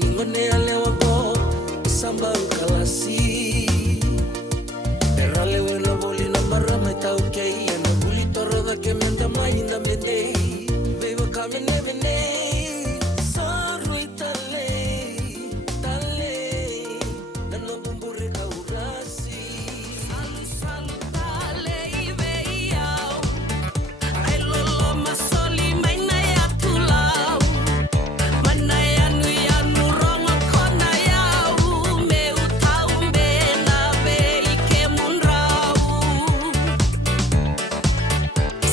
Ningone alewa bo samba ukalasi Erale wena boli na marama tau kei Na buli toro da ke menda mai na mende Beba kame nebene Saru itale Tale Nano bumbure kaurasi Salu salu tale ibe iau Ai lolo masoli mai na ya tulau Mana yanu yanu rongo kona yau Me utau mbena be ike munrau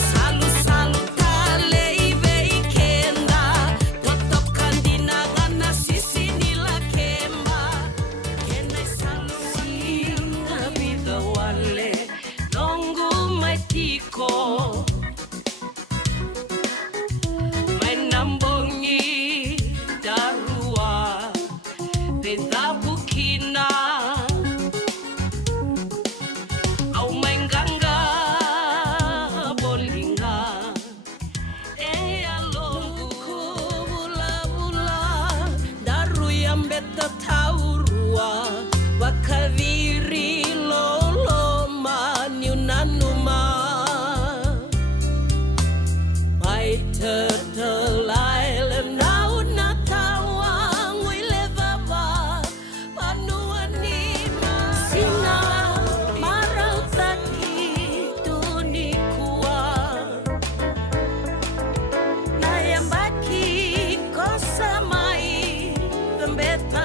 Salu salu tale ibe ikenda Totop kandina ngana sisi nila kemba Kena salu wina vida wale Nongu maitiko Mai nambongi darua Pedabukina Au menganga bolinga alongu bula bula Daru yang beta taurua Wakaviri loloma Nyunanuma My turtle island now natawang wilevava panuanima Sina marau taki tunikua Nayambaki kosamai Pembeta